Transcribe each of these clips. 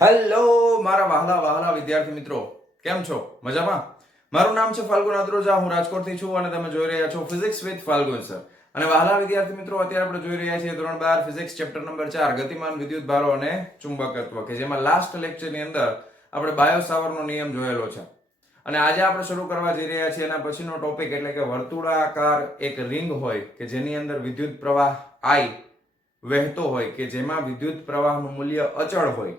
Hello મારા વહાલા વહાલા વિદ્યાર્થી મિત્રો, કેમ છો? મજામાં? મારું નામ છે ફાલ્ગુન આદ્રોજા, હું રાજકોટથી છું અને તમે જોઈ રહ્યા છો ફિઝિક્સ વિથ ફાલ્ગુન સર. અને વહાલા વિદ્યાર્થી મિત્રો, અત્યારે આપણે જોઈ રહ્યા છીએ ધોરણ 12 ફિઝિક્સ ચેપ્ટર નંબર 4 ગતિમાન વિદ્યુત ભારો અને ચુંબકત્વ, કે જેમાં લાસ્ટ લેક્ચરની અંદર આપણે બાયો સાવરનો નિયમ જોયેલો છે. અને આજે આપણે શરૂ કરવા જઈ રહ્યા છીએ એના પછીનો ટોપિક, એટલે કે વર્તુળાકાર એક રિંગ હોય કે જેની અંદર વિદ્યુત પ્રવાહ I વહેતો હોય, કે જેમાં વિદ્યુત પ્રવાહનું મૂલ્ય અચળ હોય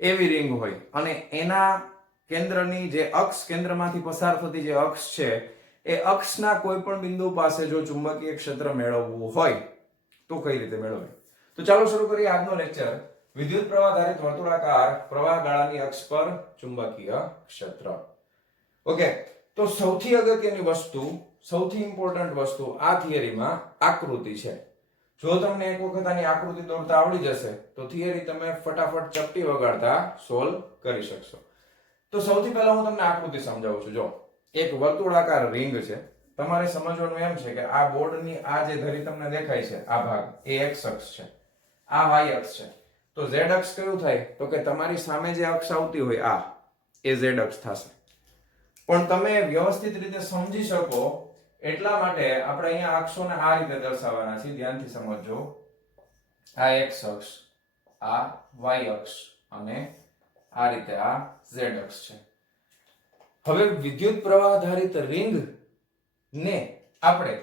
એવી રિંગ હોય, અને એના કેન્દ્રની જે અક્ષ, કેન્દ્રમાંથી પસાર થતી જે અક્ષ છે, એ અક્ષના કોઈ પણ બિંદુ પાસે જો ચુંબકીય ક્ષેત્ર મેળવવું હોય તો કઈ રીતે મેળવે? તો ચાલો શરૂ કરીએ આજનો લેક્ચર. વિદ્યુત પ્રવાહ ધારિત વર્તુળાકાર પ્રવાહ ગાળાની અક્ષ પર ચુંબકીય ક્ષેત્ર. ઓકે, તો સૌથી અગત્યની વસ્તુ, સૌથી ઇમ્પોર્ટન્ટ વસ્તુ આ થિયરીમાં આકૃતિ છે. જો તમને એક વખત આની આકૃતિ દોરતા આવડી જશે તો થિયરી તમે ફટાફટ ચપટી વગાડતા સોલ્વ કરી શકશો. તો સૌથી પહેલા હું તમને આકૃતિ સમજાવું છું. જો એક વર્તુળાકાર રિંગ છે, તમારે સમજવાનું એમ છે કે આ બોર્ડની આ જે ધરી તમને દેખાય છે, આ ભાગ એ x અક્ષ છે, આ y અક્ષ છે. તો z અક્ષ કયું થાય? તો કે તમારી સામે જે અક્ષ આવતી હોય આ, એ z અક્ષ થશે. પણ તમે વ્યવસ્થિત રીતે સમજી શકો એટલા માટે આપણે અહીંયા અક્ષોને આ રીતે દર્શાવવાના છે. ધ્યાનથી સમજજો. આ x અક્ષ, આ y અક્ષ અને આ રીતે આ z અક્ષ છે. હવે વિદ્યુત પ્રવાહ ધારિત રિંગ ને આપણે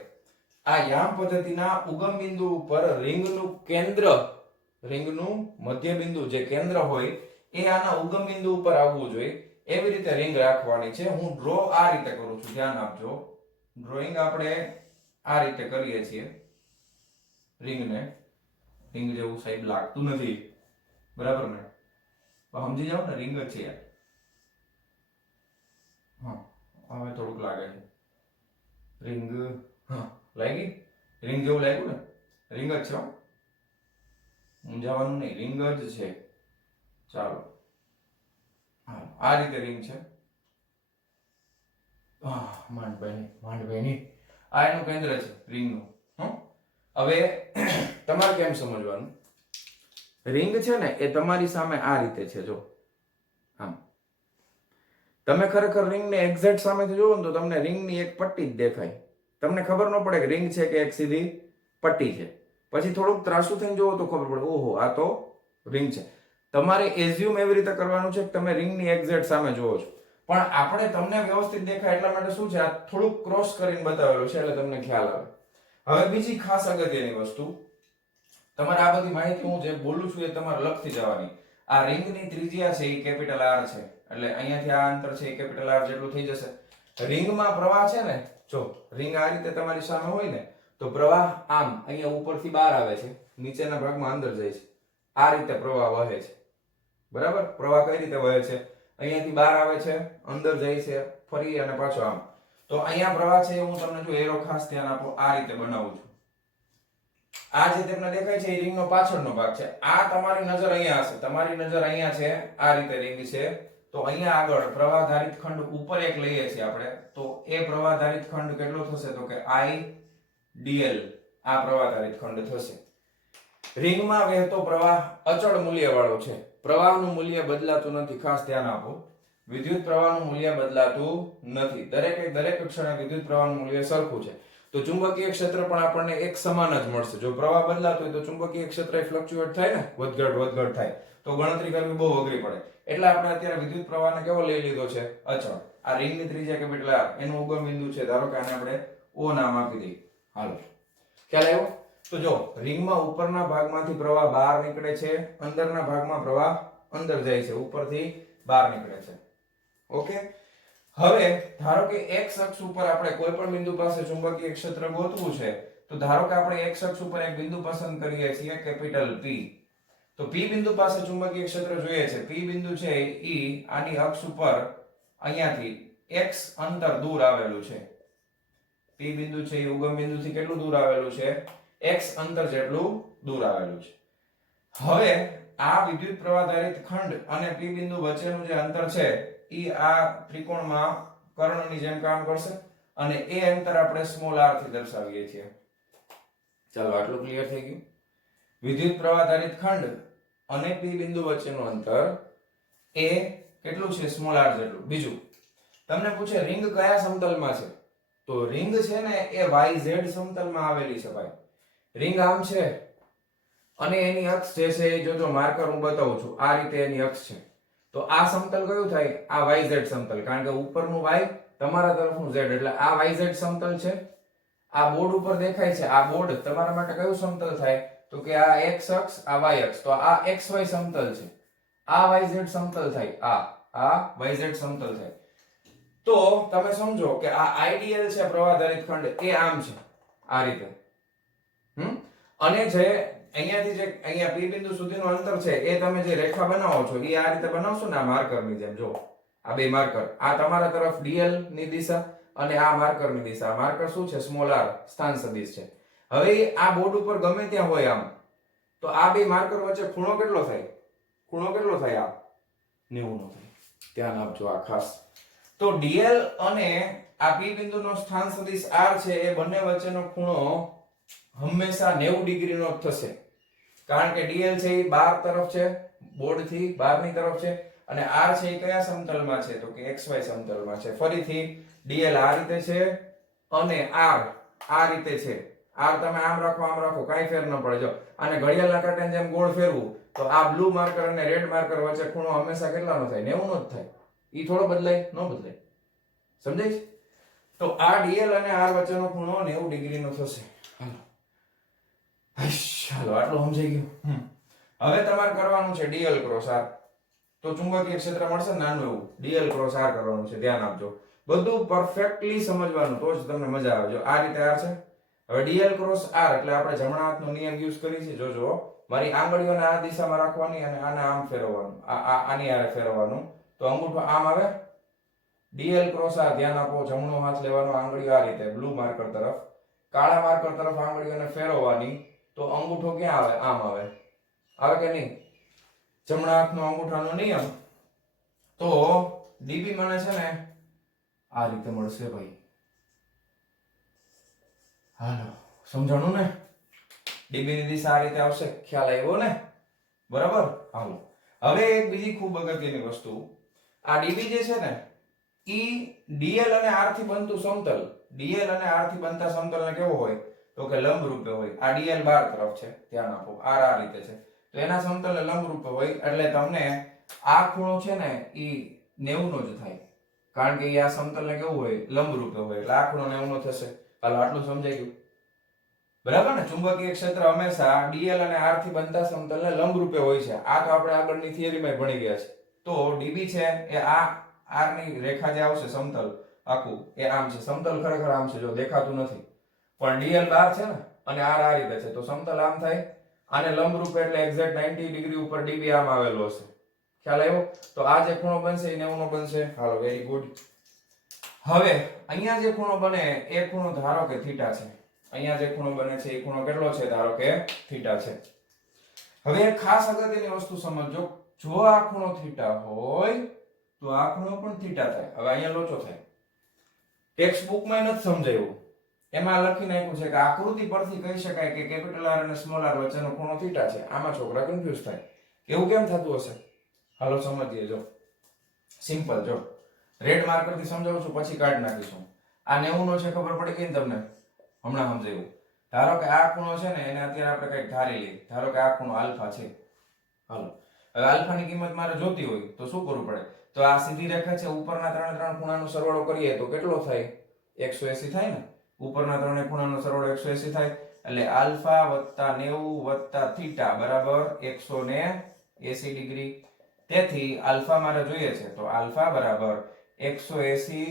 આ યામ પદ્ધતિના ઉગમ બિંદુ ઉપર રિંગનું કેન્દ્ર, રિંગનું મધ્ય બિંદુ જે કેન્દ્ર હોય એ આના ઉગમ બિંદુ ઉપર આવવું જોઈએ એવી રીતે રિંગ રાખવાની છે. હું ડ્રો આ રીતે કરું છું, ધ્યાન આપજો. ડ્રોઈંગ આપણે આ રીતે કરીએ છીએ રિંગને. રિંગ જેવું સાહેબ લાગતું નથી, બરાબર ને? સમજી જાવ ને, રિંગ જ છે યાર. હા, હવે થોડુંક લાગે છે રિંગ. હા, લાગી? રિંગ જેવું લાગ્યું ને? રિંગ જ છે, મૂંઝાવાનું નહીં, રિંગ જ છે. ચાલો, હા, આ રીતે રિંગ છે. માંડભાઈ આ એનું કેન્દ્ર છે રિંગનું. હવે તમારે કેમ સમજવાનું? રિંગ છે ને એ તમારી સામે આ રીતે છે. જો આમ તમે ખરેખર રિંગને એક્ઝેક્ટ સામેથી જોવો ને તો તમને રિંગની એક પટ્ટી જ દેખાય. તમને ખબર ન પડે કે રિંગ છે કે એક સીધી પટ્ટી છે. પછી થોડુંક ત્રાસું થઈને જોવો તો ખબર પડે, ઓહો આ તો રિંગ છે. તમારે એઝ્યુમ એવી રીતે કરવાનું છે કે તમે રિંગની એક્ઝેક્ટ સામે જોવો છો, પણ આપણે તમને વ્યવસ્થિત દેખાય એટલા માટે શું છે, આ થોડુંક ક્રોસ કરીને બતાવેલું છે એટલે તમને ખ્યાલ આવે. હવે બીજી ખાસ અગત્યની વસ્તુ, તમારે આ બધી માહિતી હું જે બોલું છું એ તમારે લખતી જવાની. આ રિંગની ત્રિજ્યા છે એ કેપિટલ R છે, એટલે અહીંયાથી આ અંતર છે એ કેપિટલ R જેટલું થઈ જશે. રિંગમાં પ્રવાહ છે ને, જો રિંગ આ રીતે તમારી સામે હોય ને તો પ્રવાહ આમ અહીંયા ઉપરથી બહાર આવે છે, નીચેના ભાગમાં અંદર જાય છે. આ રીતે પ્રવાહ વહે છે, બરાબર? પ્રવાહ કઈ રીતે વહે છે? અહીંયાથી બહાર આવે છે, અંદર જાય છે, ફરી અને પાછો આમ. તો અહીંયા પ્રવાહ છે, હું તમને જો એરો ખાસ ધ્યાન આપો, આ રીતે બનાવું છું. આ જે તમને દેખાય છે એ રિંગનો પાછળનો ભાગ છે. આ તમારી નજર અહીંયા હશે, તમારી નજર અહીંયા છે, આ રીતે રિંગ છે. તો અહીંયા આગળ પ્રવાહ ધારિત ખંડ ઉપર એક લઈએ છીએ આપણે, તો એ પ્રવાહ ધારિત ખંડ કેટલો થશે? તો કે IDL આ પ્રવાહ ધારિત ખંડ થશે. રિંગમાં વહેતો પ્રવાહ અચળ મૂલ્ય વાળો છે. પ્રવાહનું મૂલ્ય બદલાતું નથી, ખાસ ધ્યાન આપો. વિદ્યુત પ્રવાહનું મૂલ્ય બદલાતું નથી. દરેક ક્ષણે વિદ્યુત પ્રવાહનું મૂલ્ય સરખું છે. તો ચુંબકીય ક્ષેત્ર પણ આપણને એક સમાન જ મળશે. જો પ્રવાહ બદલાતો હોય તો ચુંબકીય ક્ષેત્ર ફ્લક્ચ્યુએટ થાય ને, વધઘટ થાય, તો ગણતરી કરવી બહુ અઘરી પડે. એટલે આપણે અત્યારે વિદ્યુત પ્રવાહને કેવો લઈ લીધો છે? અચળ. આ રિંગની ત્રિજ્યા કેપિટલ R, એનું ઉગમ બિંદુ છે, ધારો કે આને આપણે O નામ આપી દઈએ. હાલો, ખ્યાલ આવ્યો? તો જો રિંગમાં ઉપરના ભાગમાંથી પ્રવાહ બહાર નીકળે છે, અંદરના ભાગમાં પ્રવાહ અંદર જાય છે, ઉપરથી બહાર નીકળે છે. ઓકે, હવે ધારો કે x અક્ષ ઉપર આપણે કોઈ પણ બિંદુ પાસે ચુંબકીય ક્ષેત્ર ગોતવું છે, તો ધારો કે આપણે x અક્ષ ઉપર એક બિંદુ પસંદ કરીએ છીએ, કેપિટલ P. તો P બિંદુ પાસે ચુંબકીય ક્ષેત્ર જોઈએ છે. P બિંદુ છે એ આની અક્ષ ઉપર અહીંયાથી x અંતર દૂર આવેલું છે. P બિંદુ છે એ ઉગમ બિંદુથી કેટલું દૂર આવેલું છે? x અંતર જેટલું દૂર આવેલું છે. હવે આ વિદ્યુત પ્રવાહ ધારિત ખંડ અને P બિંદુ વચ્ચેનું જે અંતર છે એ આ ત્રિકોણમાં કર્ણની જેમ કામ કરશે, અને એ અંતર આપણે સ્મોલ r થી દર્શાવીએ છીએ. ચાલો, આટલું ક્લિયર થઈ ગયું. વિદ્યુત પ્રવાહ ધારિત ખંડ અને P બિંદુ વચ્ચેનું અંતર એ કેટલું છે સ્મોલ r જેટલું. બીજું તમને પૂછે રિંગ કયા સમતલમાં છે, તો રિંગ છે ને એ yz સમતલમાં આવેલી છે ભાઈ. રિંગ આમ છે અને એની અક્ષ જે છે એ જોજો માર્કર હું બતાવું છું, આ રીતે એની અક્ષ છે. તો આ સમતલ કયું થાય? આ yz સમતલ, કારણ કે ઉપરનું y તમારા તરફનું z, એટલે આ yz સમતલ છે. આ બોર્ડ ઉપર દેખાય છે, આ બોર્ડ તમારા માટે કયું સમતલ થાય? તો કે આ x અક્ષ, આ y અક્ષ, તો આ xy સમતલ છે. આ yz સમતલ થાય, આ yz સમતલ થાય. તો તમે સમજો કે આ આઈડિયલ છે પ્રવાહ ખંડ એ આમ છે, આ રીતે. અને જે અહીંયાથી જે અહીંયા P બિંદુ સુધીનું અંતર છે એ તમે જે રેખા બનાવો છો એ આ રીતે બનાવશો ને, આ માર્કરની જેમ. જો આ બે માર્કર, આ તમારા તરફ dl ની દિશા અને આ માર્કરની દિશા. માર્કર શું છે? સ્મોલ r, સ્થાન સદિશ છે. હવે આ બોર્ડ ઉપર ગમે ત્યાં હોય આમ, તો આ બે માર્કર વચ્ચે ખૂણો કેટલો થાય? ખૂણો કેટલો થાય? આ 90 નો થાય. ધ્યાન આપજો આ ખાસ. તો dl અને આ P બિંદુનો સ્થાન સદિશ r છે એ બંને વચ્ચેનો ખૂણો હંમેશા 90 ડિગ્રીનો જ થશે, કારણ કે dl છે એ 12 તરફ છે, બોર્ડ થી 12 ની તરફ છે, અને r છે એ કયા સમતલમાં છે? તો કે xy સમતલમાં છે. ફરીથી dl આ રીતે છે અને r આ રીતે છે. r તમે આમ રાખો કાઈ ફેર ન પડે. જો આને ઘડિયાળના કાંટાની જેમ ગોળ ફેરવું તો આ બ્લુ માર્કર અને રેડ માર્કર વચ્ચે ખૂણો હંમેશા કેટલાનો થાય? 90 નો જ થાય. ઈ થોડો બદલાય? ન બદલાય. સમજાય? તો આ dl અને r વચ્ચેનો ખૂણો 90 ડિગ્રીનો થશે. હાલો આટલું સમજાઈ ગયું. હવે તમારે કરવાનું છે dl ક્રોસ r. તો ચુંબકીય ક્ષેત્ર મળશે નાનું એવું, dl ક્રોસ r કરવાનું છે. ધ્યાન આપજો, બધું પરફેક્ટલી સમજવાનું, તો જ તમને મજા આવે. જો આ રીતે r છે. હવે dl ક્રોસ r એટલે આપણે જમણા હાથનો નિયમ યુઝ કરી છે. જોજો, મારી આંગળીઓને આ દિશામાં રાખવાની અને આને આમ ફેરવવાનું, આની આરે ફેરવવાનું. તો અંગૂઠો આમ આવે. dl ક્રોસ r, ધ્યાન આપો, જમણો હાથ લેવાનો, આંગળીઓ આ રીતે બ્લુ માર્કર તરફ, કાળા માર્કર તરફ આંગળીઓને ફેરવવાની. તો અંગૂઠો ક્યાં આવે? આમ આવે. આવે કે નહીં? જમણા હાથનો અંગૂઠાનો નિયમ. તો db મને છે ને આ રીતે મળશે ભાઈ. હાલો સમજાણું ને? db ની દિશા આ રીતે આવશે. ખ્યાલ આવ્યો ને? બરાબર. હાલો હવે એક બીજી ખૂબ અગત્યની વસ્તુ, આ db જે છે ને ઈ dl અને r થી બનતું સમતલ, dl અને r થી બનતા સમતલને કેવો હોય? તો કે લંબ રૂપે હોય. આ dl 12 તરફ છે, ધ્યાન આપો, r આ રીતે છે, તો એના સમતલને લંબ રૂપે હોય. એટલે તમને આ ખૂણો છે ને ઈ 90 નો જ થાય, કારણ કે આ સમતલને કેવું હોય? લંબ રૂપે હોય, એટલે આ ખૂણો 90 નો થશે. હાલો આટલું સમજાઈ ગયું? બરાબર ને? ચુંબકીય ક્ષેત્ર હંમેશા dl અને r થી બનતા સમતલને લંબ રૂપે હોય છે. આ તો આપણે આગળની થિયરીમાં ભણી ગયા છે. તો db છે એ આ r ની રેખા જે આવશે સમતલ આખું એ આમ છે. સમતલ ખરેખર આમ છે, જો દેખાતું નથી, પણ dl 12 છે ને અને r આ રીતે છે, તો સમતલ આમ થાય. આને લંબ રૂપે એટલે એક્ઝેક્ટ 90 ડિગ્રી ઉપર db આમ આવેલો હશે. ખ્યાલ આવ્યો? તો આ જે ખૂણો બનશે એ 90 નો બનશે. હાલો વેરી ગુડ. હવે અહીંયા જે ખૂણો બને એ ખૂણો ધારો કે થીટા છે. અહીંયા જે ખૂણો બને છે એ ખૂણો કેટલો છે? ધારો કે થીટા છે. હવે એક ખાસ અગત્યની વસ્તુ સમજો, જો આ ખૂણો થીટા હોય તો આ ખૂણો પણ થીટા થાય. હવે અહીંયા લોચો થાય, ટેક્સ્ટ બુકમાં નથી સમજાયું. એમાં લખી નાખ્યું છે કે આકૃતિ પરથી કહી શકાય કે કેપિટલ r અને સ્મોલ r વચ્ચેનો ખૂણો થીટા છે. આમાં છોકરા કન્ફ્યુઝ થાય, એવું કેમ થતું હશે? હાલો સમજીએ. જો સિમ્પલ, જો રેડ માર્કર થી સમજાવું છું, પછી કાઢી નાખીશું. આ 90 નો છે, ખબર પડી ગઈ ને તમને? હમણાં સમજાયું. ધારો કે આ ખૂણો છે ને એને અત્યારે આપણે કંઈક ધારી લઈએ. ધારો કે આ ખૂણો આલ્ફા છે. હાલો હવે આલ્ફા ની કિંમત મારે જોતી હોય તો શું કરવું પડે? તો આ સીધી રેખા છે, ઉપરના ત્રણ ખૂણાનો સરવાળો કરીએ તો કેટલો થાય? 180 થાય ને? ઉપરના ત્રણે ખૂણાનો સરવાળો 180 થાય, એટલે આલ્ફા વત્તા 90 વત્તા થીટા બરાબર 180 ડિગ્રી. તેથી આલ્ફા મારે જોઈએ છે, તો આલ્ફા બરાબર 180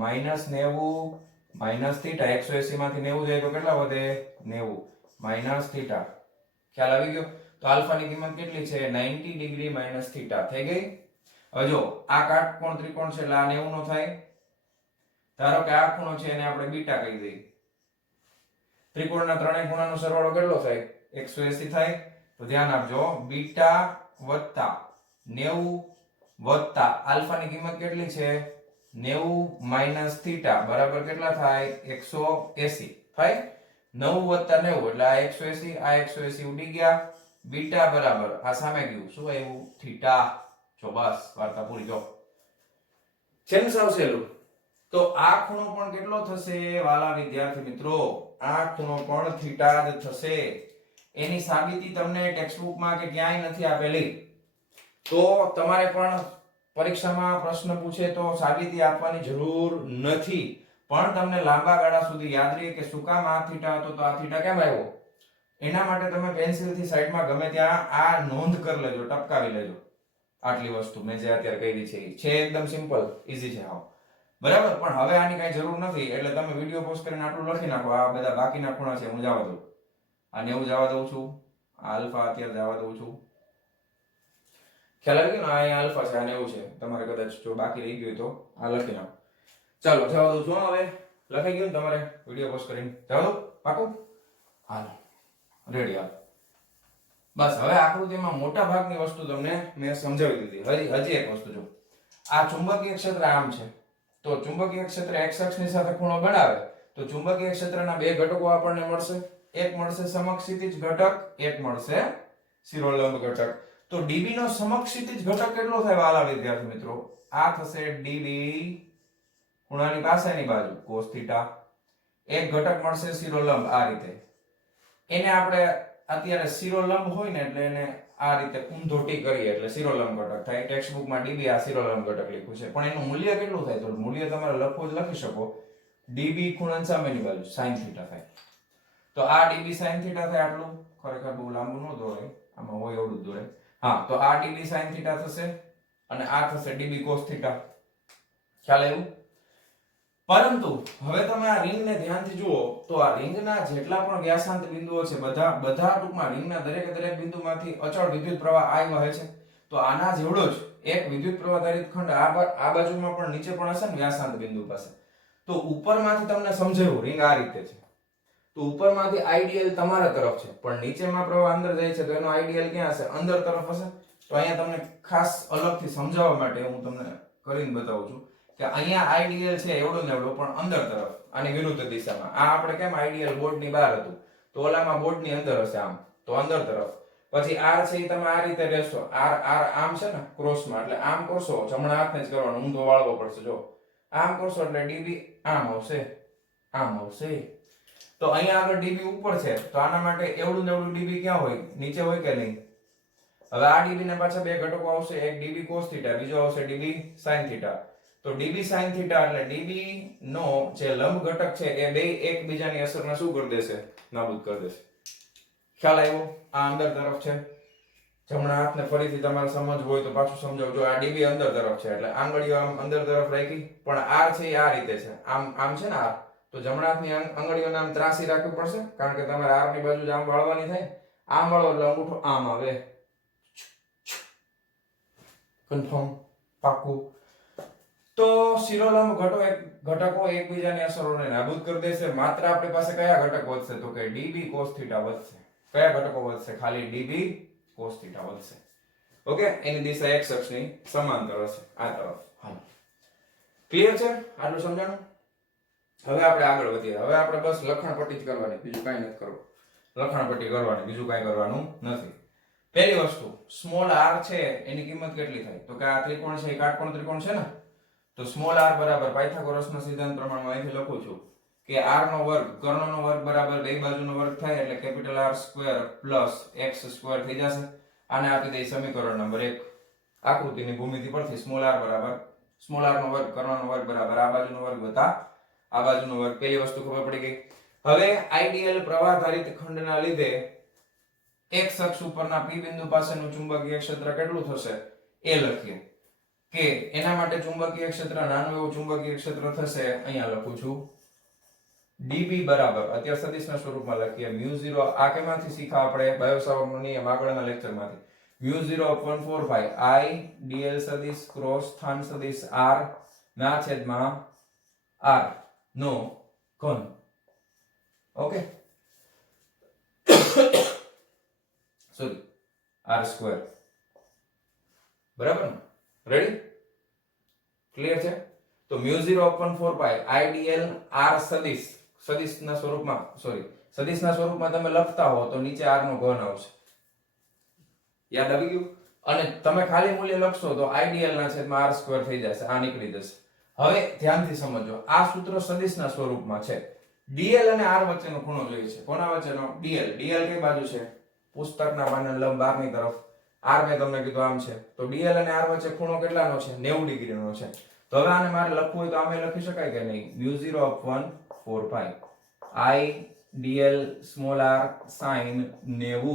માઈનસ 90 માઈનસ થીટા. 180 માંથી 90 જાય તો કેટલા વધે? 90 માઈનસ થીટા. ખ્યાલ આવી ગયો? તો આલ્ફા ની કિંમત કેટલી છે? 90 ડિગ્રી માઈનસ થીટા થઈ ગઈ. હવે જો આ કાટકોણ ત્રિકોણ છે એટલે આ 90 નો થાય. ધારો કે આ ખૂણો છે એને આપણે બીટા કહી દઈએ. ત્રિકોણના ત્રણેય ખૂણાનો સરવાળો કેટલો થાય? 180 થાય. તો ધ્યાન આપજો, બીટા વત્તા 90 વત્તા આલ્ફા ની કિંમત કેટલી છે? 90 માઈનસ થીટા બરાબર કેટલા થાય? 180 થાય. 9 વત્તા 90 એટલે આ 180, આ 180 ઉડી ગયા. બીટા બરાબર આ સામે ગયું, શું આવ્યું? થીટા. જો બસ વાર્તા પૂરી. જો છે ને સાવ સહેલું. તો આ ખૂણો પણ કેટલો થશે વાલા વિદ્યાર્થી મિત્રો? આ ખૂણો પણ થીટા જ થશે. એની સાબિતી તમને ટેક્સ્ટબુક માં કે ક્યાંય નથી આપેલી. તો તમારે પણ પરીક્ષામાં પ્રશ્ન પૂછે તો સાબિતી આપવાની જરૂર નથી, પણ તમને લાંબા ગાળા સુધી યાદ રહે કે શું કામ આ થીટા હતો તો આ થીટા કેમ આવ્યો. એના માટે તમે પેન્સિલથી સાઈડમાં ગમે ત્યાં આ નોંધ કરી લેજો, ટપકાવી લેજો. આટલી વસ્તુ મેં જે અત્યારે કહી છે એકદમ સિમ્પલ ઈઝી છે. હા બરાબર. પણ હવે આની કઈ જરૂર નથી, એટલે તમે વિડીયો પોસ્ટ કરીને આટલું લખી નાખો. આ બધા બાકીના ખૂણા છે હું જવા દઉં. આ 90 જવા દઉં છું, આ આલ્ફા અત્યારે જવા દઉં છું. ખ્યાલ આવી ગયો ને? આ આલ્ફા છે, આ 90 છે. તમારે કદાચ જો બાકી રહી ગયું તો આ લખી નાખો. ચાલો જવા દઉં છું. હવે લખાઈ ગયું ને તમારે વિડીયો પોસ્ટ કરીને જવા દઉં પાકું? હાલો રેડી. હાલ બસ. હવે આકૃતિમાં મોટા ભાગની વસ્તુ તમને મેં સમજાવી દીધી. હજી એક વસ્તુ જો, આ ચુંબકીય ક્ષેત્ર આમ છે, તો ચુંબકીય ક્ષેત્ર x અક્ષની સાથે ખૂણો બનાવે તો ચુંબકીય ક્ષેત્રના બે ઘટકો આપણને મળશે. એક મળશે સમક્ષિતિજ ઘટક, એક મળશે શિરોલંબ ઘટક. તો db નો સમક્ષિતિજ ઘટક કેટલો થાય વાલા વિદ્યાર્થી મિત્રો? આ થશે db ખૂણાની પાસેની બાજુ cos થીટા. એક ઘટક મળશે શિરોલંબ આ રીતે. એને આપણે અત્યારે શિરોલંબ હોય ને એટલે એને આ રીતે ઊંધોટી કરીએ એટલે શિરોલંબ ઘટક થાય. ટેક્સ્ટબુક માં db આ શિરોલંબ ઘટક લખ્યું છે, પણ એનું મૂલ્ય કેટલું થાય? તો મૂલ્ય તમારે લખવું જ લખી શકો. db ખૂણાની સામેની બાજુ sin થીટા થાય. તો આ db sin થીટા થાય. આટલું ખરેખર બહુ લાંબુ ન દોરાય, આમાં હોય એવડું જ દોરાય. હા, તો આ db sin થીટા થશે અને આ થશે db cos થીટા. ખ્યાલ આવ્યું? પરંતુ હવે તમે આ રિંગને ધ્યાનથી જુઓ તો આ રિંગના જેટલા પણ વ્યાસાંત બિંદુઓ છે બધા ટૂંકમાં રિંગના દરેક બિંદુમાંથી અચળ વિદ્યુત પ્રવાહ I વહે છે. તો આના જેવડો જ એક વિદ્યુત પ્રવાહ ધારિત ખંડ આ બાજુમાં પણ નીચે પણ હશે ને વ્યાસાંત બિંદુ પાસે. તો ઉપરમાંથી તમને સમજાવ્યું રિંગ આ રીતે છે. તો ઉપરમાંથી આઈડિયલ તમારા તરફ છે, પણ નીચેમાં પ્રવાહ અંદર જાય છે તો એનો આઈડિયલ ક્યાં હશે? અંદર તરફ હશે. તો અહીંયા તમને ખાસ અલગથી સમજાવવા માટે હું તમને કરીને બતાવું છું કે અહીંયા આઈડિયલ છે એવડું ને એવડું, પણ અંદર તરફ આની વિરુદ્ધ દિશામાં. આ આપણે કેમ આઈડિયલ બોર્ડની બહાર હતું, તો ઓલામાં બોર્ડની અંદર હશે આમ, તો અંદર તરફ. પછી r છે એ તમે આ રીતે લેશો, r આમ છે ને ક્રોસમાં, એટલે આમ કરશો, જમણા હાથને જ કરવાનો, ઊંધો વાળવો પડશે. જો આમ કરશો એટલે db આમ આવશે, આમ આવશે. તો અહીંયા આગળ db ઉપર છે તો આના માટે એવડું ને એવડું db ક્યાં હોય? નીચે હોય કે નહીં? હવે આ db ને પાછા બે ઘટકો આવશે, એક db cos થીટા, બીજો આવશે db sin થીટા. તો db sin થીટા એટલે db નો જે લંબ ઘટક છે એ બે એકબીજાની અસરમાં શું કરી દેશે? નાબૂદ કરી દેશે. ખ્યાલ આવ્યો? આ અંદર તરફ છે. જમણા હાથને ફરીથી તમારે સમજવું હોય તો પાછું સમજાવજો. આ db અંદર તરફ છે એટલે આંગળીઓ આમ અંદર તરફ રાખી, પણ r છે એ આ રીતે છે, આમ છે ને r. તો જમણા હાથની આંગળીઓને આમ ત્રાસી રાખવી પડશે, કારણ કે તમારે r ની બાજુ આમ વાળવાની થાય. આમ વાળો એટલે અંગૂઠો આમ આવે. કન્ફર્મ? પાક્કું? તો શિરોલંબ ઘટકો એકબીજાની અસરોને નાબૂદ કરી દેશે. માત્ર આપણી પાસે કયા ઘટક વધશે? તો કે db cos થીટા વધશે. કયા ઘટકો વધશે? ખાલી db cos થીટા વધશે. ઓકે, એની દિશા x અક્ષની સમાંતર હશે આ તરફ. હાલો, ક્લિયર છે? આટલું સમજાણું? હવે આપણે આગળ વધીએ. હવે આપણે બસ લખાણ પટ્ટી જ કરવાની, બીજું કાંઈ નથી કરવું. લખાણ પટ્ટી કરવાની, બીજું કાંઈ કરવાનું નથી. પહેલી વસ્તુ, સ્મોલ r છે એની કિંમત કેટલી થાય? તો કે આ ત્રિકોણ છે એ કાટકોણ ત્રિકોણ છે ને, તો સ્મોલ r બરાબર પાયથાગોરસના સિદ્ધાંત પ્રમાણે અહીંથી લખું છું કે r નો વર્ગ કર્ણનો વર્ગ બરાબર બે બાજુનો વર્ગ થાય એટલે capital R square plus x square થઈ જશે. આને આપી દઈએ સમીકરણ નંબર 1. આકૃતિની ભૂમિતિ પરથી સ્મોલ r બરાબર સ્મોલ r નો વર્ગ કર્ણનો વર્ગ બરાબર આ બાજુનો વર્ગ વત્તા આ બાજુનો વર્ગ. પહેલી વસ્તુ ખબર પડી ગઈ. હવે આઈડિયલ પ્રવાહ ધારિત ખંડના લીધે x અક્ષ ઉપરના p બિંદુ પાસેનું ચુંબકીય ક્ષેત્ર કેટલું થશે એ લખીએ. કે એના માટે ચુંબકીય ક્ષેત્ર નાનું એવું ચુંબકીય ક્ષેત્ર થશે. અહીંયા લખું છું db બરાબર, અત્યારે સદિશના સ્વરૂપમાં લખીએ, μ0. આ કેમાંથી શીખા આપણે? બાયોસાવર્તનો નિયમ આગળના લેક્ચરમાંથી. μ0/4 i dl સદિશ ક્રોસ સ્થાન સદિશ r ના છેદમાં r નો ઘન. Okay, sorry, r square. બરાબર ને? રેડી? ક્લિયર છે? તો μ0/4 i dl r સદિશના સ્વરૂપમાં તમે લખતા હો તો નીચે r નો ઘન આવશે. યાદ આવી ગયું? અને તમે ખાલી મૂલ્ય લખશો તો આઈડીએલ ના છેદમાં r સ્ક્વેર થઈ જશે, આ નીકળી જશે. હવે ધ્યાનથી સમજો, આ સૂત્ર સદિશના સ્વરૂપમાં છે. dl અને r વચ્ચેનો ખૂણો જોઈએ છે. કોના વચ્ચેનો? dl. dl કઈ બાજુ છે? પુસ્તકના પાના લંબ બહારની તરફ. r મેં તમને કીધું આમ છે, તો dl અને r વચ્ચે ખૂણો કેટલાનો છે? 90 ડિગ્રીનો છે. તો હવે આને મારે લખવું હોય તો આમે લખી શકાય કે નહીં? μ0/4 પાઈ i dl small r sin 90.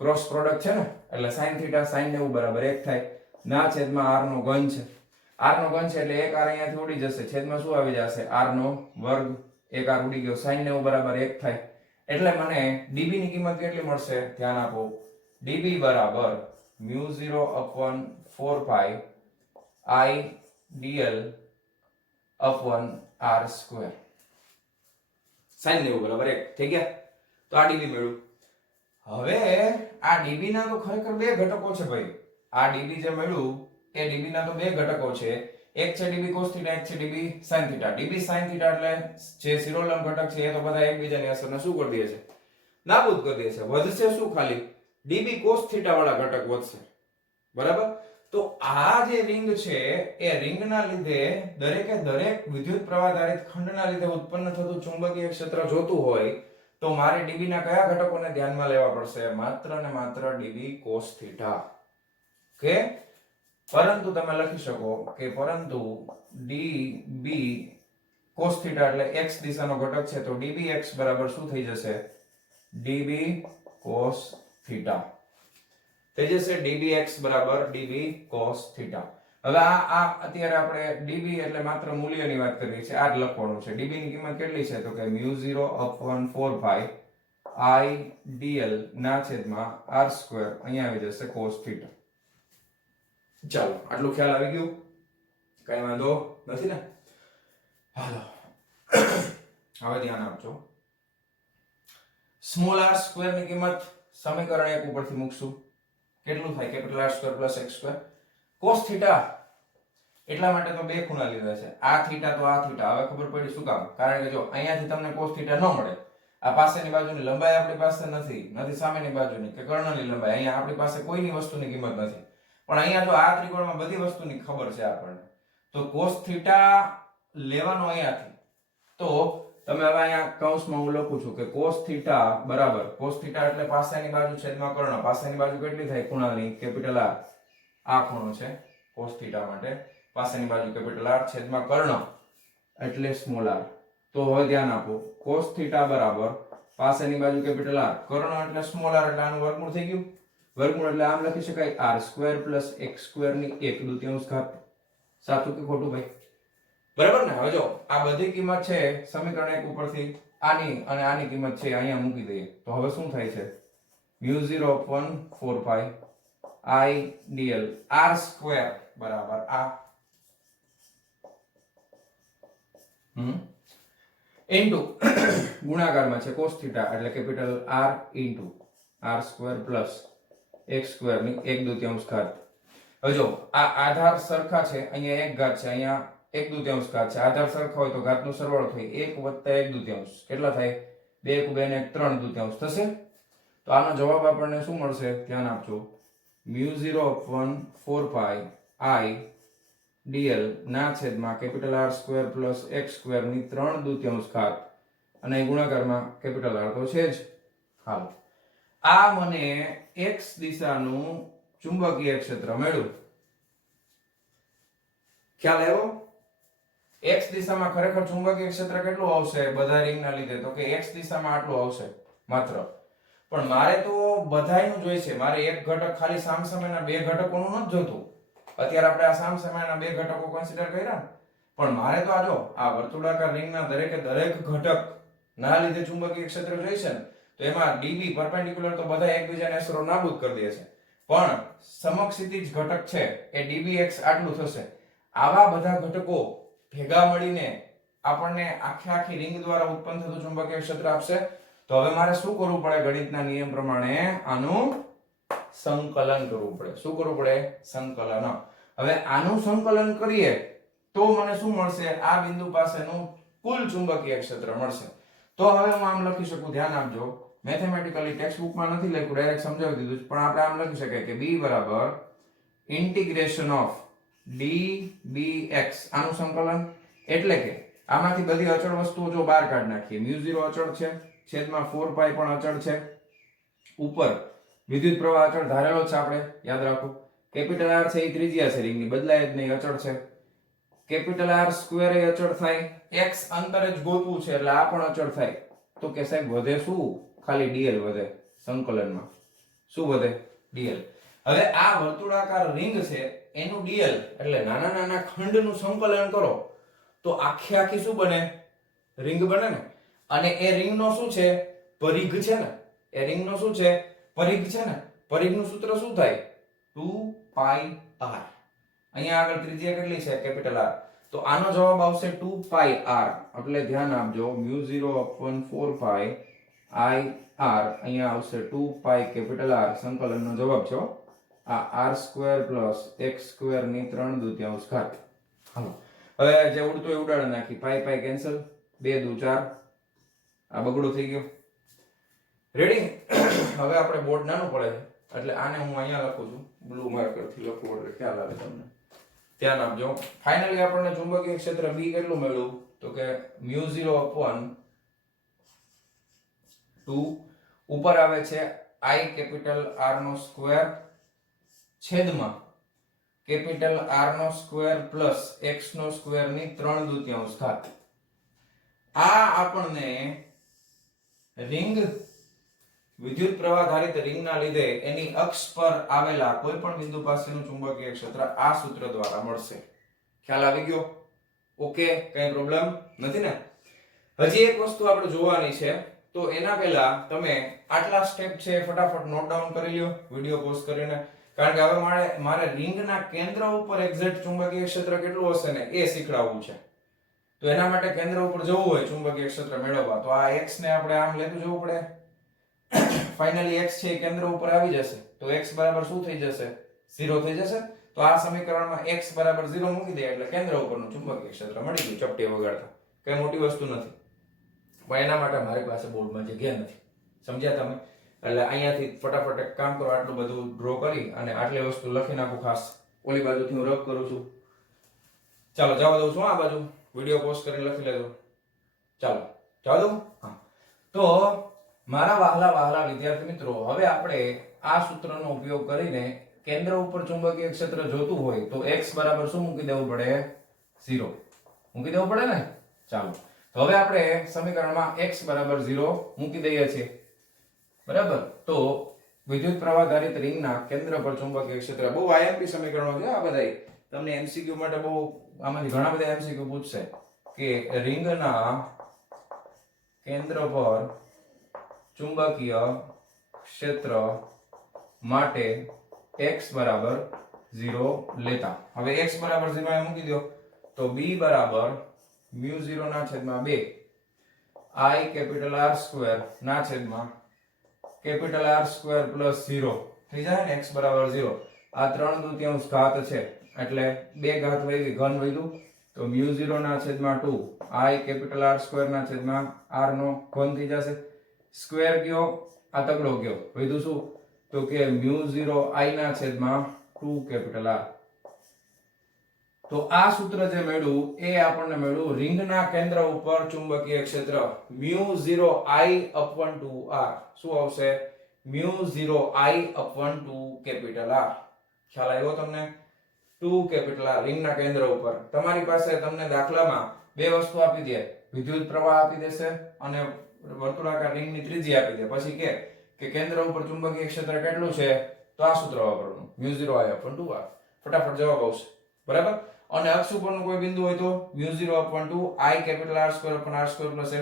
Cross product છે ને, એટલે sin θ sin 90 બરાબર 1 થાય. ના છેદમાં r નો ઘન છે. r નો ઘન છે એટલે એક r અહીંયાથી ઉડી જશે. છેદમાં શું આવી જશે? r નો વર્ગ. એક r ઉડી ગયો. sin 90 બરાબર 1 થાય. એટલે મને db ની કિંમત કેટલી મળશે? ધ્યાન આપો. db બરાબર μ0/4 પાઈ i dl r square. sin 90 બરાબર 1 થઈ ગયા. તો આ db મેળવ્યું. હવે આ db ના તો ખરેખર બે ઘટકો છે ભાઈ. આ db જે મળ્યું એ db ના તો બે ઘટકો છે. એક છે db cos θ, એક છે db sin θ. db sin θ એટલે જે શિરોલંબ ઘટક છે એ તો બધા એકબીજાની અસરને શું કરી દે છે? નાબૂદ કરી દે છે. વધશે શું? ખાલી db cos θ વાળા ઘટક વધશે. બરાબર? તો આ જે રિંગ છે એ રિંગના લીધે દરેકે દરેક વિદ્યુત પ્રવાહ ધારિત ખંડના લીધે ઉત્પન્ન થતું ચુંબકીય ક્ષેત્ર જોતું હોય તો મારે db ના કયા ઘટકોને ધ્યાનમાં લેવા પડશે? માત્ર ને માત્ર db cos θ. ઓકે? પરંતુ તમે લખી શકો કે પરંતુ db cos θ એટલે x દિશાનો ઘટક છે, તો dbx બરાબર શું થઈ જશે? db cos θ થઈ જશે. dbx બરાબર db cos θ. હવે આ અત્યારે આપણે db એટલે માત્ર મૂલ્યની વાત કરીએ છીએ, આ જ લખવાનું છે. db ની કિંમત કેટલી છે? તો કે μ0/4 પાઈ i dl ના છેદમાં r સ્ક્વેર અહીંયા આવી જશે cos θ. ચાલો, આટલું ખ્યાલ આવી ગયું? કઈ વાંધો નથી ને? હાલો, હવે ધ્યાન આપજો. સ્મોલ r સ્ક્વેર ની કિંમત સમીકરણ 1 ઉપરથી મૂકશું. કેટલું થાય? Capital R square plus x square. cos θ એટલા માટે તો બે ખૂણા લીધા છે. આ થીટા તો આ થીટા. હવે ખબર પડી શું કામ? કારણ કે જો અહીંયાથી તમને cos θ ન મળે. આ પાસેની બાજુની લંબાઈ આપણી પાસે નથી સામેની બાજુની કે કર્ણની લંબાઈ. અહીંયા આપણી પાસે કોઈની વસ્તુની કિંમત નથી. પણ અહીંયા જો આ ત્રિકોણમાં બધી વસ્તુની ખબર છે આપણને. તો cos θ લેવાનો અહીંયાથી. તો તમે હવે અહીંયા કૌંસમાં હું લખું છું કે cos θ બરાબર cos θ એટલે પાસેની બાજુ છેદમાં કર્ણ. પાસેની બાજુ કેટલી થાય ખૂણાની? Capital R. આ ખૂણો છે cos θ માટે. પાસેની બાજુ કેપિટલ R છેદમાં કર્ણ એટલે સ્મોલ r. તો હવે ધ્યાન આપો. cos θ બરાબર પાસેની બાજુ કેપિટલ R, કર્ણ એટલે સ્મોલ r, એટલે આનું વર્ગમૂળ થઈ ગયું. વર્ગમૂળ એટલે આમ લખી શકાય r square plus x square ની 1/2 ઘાત. સાચું કે ખોટું ભાઈ? બરાબર ને? હવે જો આ બધી કિંમત છે સમીકરણ 1 ઉપરથી આની અને આની કિંમત છે અહીંયા મૂકી દઈએ તો હવે શું થાય છે? μ0/4 પાઈ i dl r સ્ક્વેર બરાબર આ ઇન્ટુ ગુણાકારમાં છે cos θ એટલે capital R into r square plus x square ની 1/2 ઘાત. હવે જો આ આધાર સરખા છે, અહીંયા એક ઘાત છે, અહીંયા 1/2 ઘાત છે. આધાર સરખા હોય તો ઘાતનો સરવાળો થાય 1 + 1/2. કેટલા થાય? 2 × 2 = 3/2 થશે. તો આનો જવાબ આપણને શું મળશે? ધ્યાન આપજો. μ0/4 પાઈ i dl ના છેદમાં capital R square plus x square ની 3/2 ઘાત અને ગુણાકારમાં કેપિટલ R તો છે જ. હાલ, આ મને x દિશાનું ચુંબકીય ક્ષેત્ર મળ્યું. ખ્યાલ આવ્યો? x દિશામાં ખરેખર ચુંબકીય ક્ષેત્ર કેટલું આવશે બધા રિંગના લીધે? તો કે x દિશામાં આટલું આવશે માત્ર. પણ મારે તો બધાયનું જોઈએ છે. મારે એક ઘટક ખાલી સામસામેના બે ઘટકોનું નથી જોતું. અત્યારે આપણે આ સામસામેના બે ઘટકો કન્સિડર કર્યા, પણ મારે તો આ જો આ વર્તુળાકાર રિંગના દરેકે દરેક ઘટક ના લીધે ચુંબકીય ક્ષેત્ર જોઈએ છે ને, તો એમાં db પરપેન્ડિક્યુલર તો બધા એકબીજાને અસરો નાબૂદ કરી દે છે, પણ સમક્ષિતિજ ઘટક છે એ dbx આટલું થશે. આવા બધા ઘટકો ભેગા મળીને આપણને આખી રિંગ દ્વારા ઉત્પન્ન થતું ચુંબકીય ક્ષેત્ર આપશે. તો હવે મારે શું કરવું પડે? ગણિતના નિયમ પ્રમાણે આનું સંકલન કરવું પડે. શું કરવું પડે? સંકલન. હવે આનું સંકલન કરીએ તો મને શું મળશે? આ બિંદુ પાસેનું કુલ ચુંબકીય ક્ષેત્ર મળશે. તો હવે હું આમ લખી શકું, ધ્યાન આપજો, મેથેમેટિકલી ટેક્સ્ટ બુકમાં નથી લખ્યું, ડાયરેક્ટ સમજાવી દીધું છે, પણ આપણે આમ લખી શકાય કે b બરાબર ઇન્ટિગ્રેશન ઓફ dbx આનું સંકલન, એટલે કે આમાંથી બધી અચળ વસ્તુઓ જો બહાર કાઢી નાખીએ, μ0 અચળ છે, છેદમાં 4 પાઈ પણ અચળ છે, ઉપર વિદ્યુત પ્રવાહ અચળ ધારેલો છે, આપણે યાદ રાખો, કેપિટલ R છે એ ત્રિજ્યા છે રિંગની, બદલાય જ નહીં, અચળ છે, કેપિટલ R સ્ક્વેર એ અચળ થાય, x અંતરે જ ગોતવું છે એટલે આ પણ અચળ થાય, તો કે સાહેબ વધે શું? ખાલી dl વધે, સંકલનમાં શું વધે? dl. હવે આ વર્તુળાકાર રિંગ છે એનું dl એટલે નાના નાના ખંડનું સંકલન કરો તો આખી આખી શું બને? રિંગ બને ને. અને એ રિંગનો શું છે? પરિઘ છે ને, એ રિંગનો શું છે? પરિઘ છે ને. પરિઘનું સૂત્ર શું થાય? 2 પાઈ r. અહીંયા આગળ ત્રિજ્યા કેટલી છે? Capital R. તો આનો જવાબ આવશે 2 પાઈ r. એટલે ધ્યાન આપજો, μ0/4 પાઈ I r અહીંયા આવશે 2 પાઈ કેપિટલ R, સંકલનનો જવાબ છે. આ r² + x² ની 3/2 ઘાત. હાલો હવે જે ઉડતું એ ઉડાડી નાખી, પાઈ પાઈ કેન્સલ, 2 દુ 4, આ બગડો થઈ ગયો. રેડી? હવે આપણે બોર્ડ નાનું પડે છે એટલે આને હું અહીંયા લખું છું, બ્લુ માર્કર થી લખું એટલે ખ્યાલ આવે તમને. ધ્યાન આપજો. ફાઇનલી આપણને ચુંબકીય ક્ષેત્ર B કેટલું મળ્યું? તો કે μ0/2 ઉપર આવે છે I કેપિટલ R નો સ્ક્વેર છેદમાં કેપિટલ R નો સ્ક્વેર પ્લસ x નો સ્ક્વેર ની 3/2 ઘાત. આ આપણને રિંગ, વિદ્યુત પ્રવાહ ધારિત રિંગના લીધે એની અક્ષ પર આવેલા કોઈ પણ બિંદુ પાસેનું ચુંબકીય ક્ષેત્ર આ સૂત્ર દ્વારા મળશે. ખ્યાલ આવી ગયો? ઓકે, કઈ પ્રોબ્લેમ નથી ને? હજી એક વસ્તુ આપણે જોવાની છે, તો એના પહેલા તમે આટલા સ્ટેપ છે ફટાફટ નોટ ડાઉન કરી લ્યો વિડિયો પોઝ કરીને, કારણ કે હવે મારે રિંગના કેન્દ્ર ઉપર એક્ઝેક્ટ ચુંબકીય ક્ષેત્ર કેટલું હશે ને એ શીખડાવવું છે. તો એના માટે કેન્દ્ર ઉપર જવું હોય ચુંબકીય ક્ષેત્ર મેળવવા, તો આ x ને આપણે આમ લેતું જવું પડે. ફાઇનલી x છે એ કેન્દ્ર ઉપર આવી જશે, તો x બરાબર શું થઈ જશે? 0 થઈ જશે. તો આ સમીકરણમાં x બરાબર 0 મૂકી દે એટલે કેન્દ્ર ઉપરનું ચુંબકીય ક્ષેત્ર મળી ગયું, ચપટી વગાડતા. કઈ મોટી વસ્તુ નથી, પણ એના માટે મારી પાસે બોર્ડમાં જગ્યા નથી. સમજ્યા તમે? એટલે અહીંયાથી ફટાફટ એક કામ કરો, આટલું બધું ડ્રો કરી અને આટલી વસ્તુ લખી નાખું ખાસ. ઓલી બાજુથી હું રબ કરું છું. ચાલો જવા દઉં છું આ બાજુ, વિડિયો પોઝ કરીને લખી લેજો. ચાલો જવા દઉં. હા, તો મારા વહાલા વહાલા વિદ્યાર્થી મિત્રો, હવે આપણે આ સૂત્રનો ઉપયોગ કરીને કેન્દ્ર ઉપર ચુંબકીય ક્ષેત્ર જોતું હોય તો x બરાબર શું મૂકી દેવું પડે? 0 મૂકી દેવું પડે ને. ચાલો તો હવે આપણે સમીકરણમાં x બરાબર 0 મૂકી દઈએ છીએ, બરાબર. તો વિદ્યુત પ્રવાહ ધારિત રિંગના કેન્દ્ર પર ચુંબકીય ક્ષેત્ર, બહુ IMP સમીકરણો છે આ બધા, તમને MCQ માટે બહુ આમાંથી ઘણા બધા MCQ પૂછશે કે રિંગના કેન્દ્ર પર ચુંબકીય ક્ષેત્ર માટે x બરાબર 0 લેતા. હવે x બરાબર 0 એ મૂકી દો તો b બરાબર μ0/2 I કેપિટલ R સ્ક્વેર ના છેદમાં કેપિટલ R સ્ક્વેર પ્લસ 0 થઈ જાય ને. x બરાબર 0, આ 3/2 ઘાત છે એટલે 2 ઘાત વહી ગઈ, ઘન વધ્યું, તો μ0/2 I કેપિટલ R સ્ક્વેર ના છેદમાં R નો ઘન થઈ જશે, સ્ક્વેર ગયો, આ તગડો ગયો, વધ્યું શું? તો કે μ0I/2 કેપિટલ R. તો આ સૂત્ર જે મળ્યું એ આપણને મળ્યું રિંગના કેન્દ્ર ઉપર ચુંબકીય ક્ષેત્ર μ0I/2R. શું આવશે? μ0I/2 capital R. ખ્યાલ આવ્યો તમને? 2 કેપિટલ R રિંગના કેન્દ્ર ઉપર. તમારી પાસે તમને દાખલામાં બે વસ્તુ આપી દે, વિદ્યુત પ્રવાહ આપી દેશે અને વર્તુળાકાર રિંગની ત્રિજ્યા આપી દે, પછી કે કેન્દ્ર ઉપર ચુંબકીય ક્ષેત્ર કેટલું છે, તો આ સૂત્ર વાપરવાનું μ0I/2R. ફટાફટ જવાબ આવશે, બરાબર. અને અક્ષ ઉપરનું કોઈ બિંદુ હોય તો μ0/2 I કેપિટલ R² +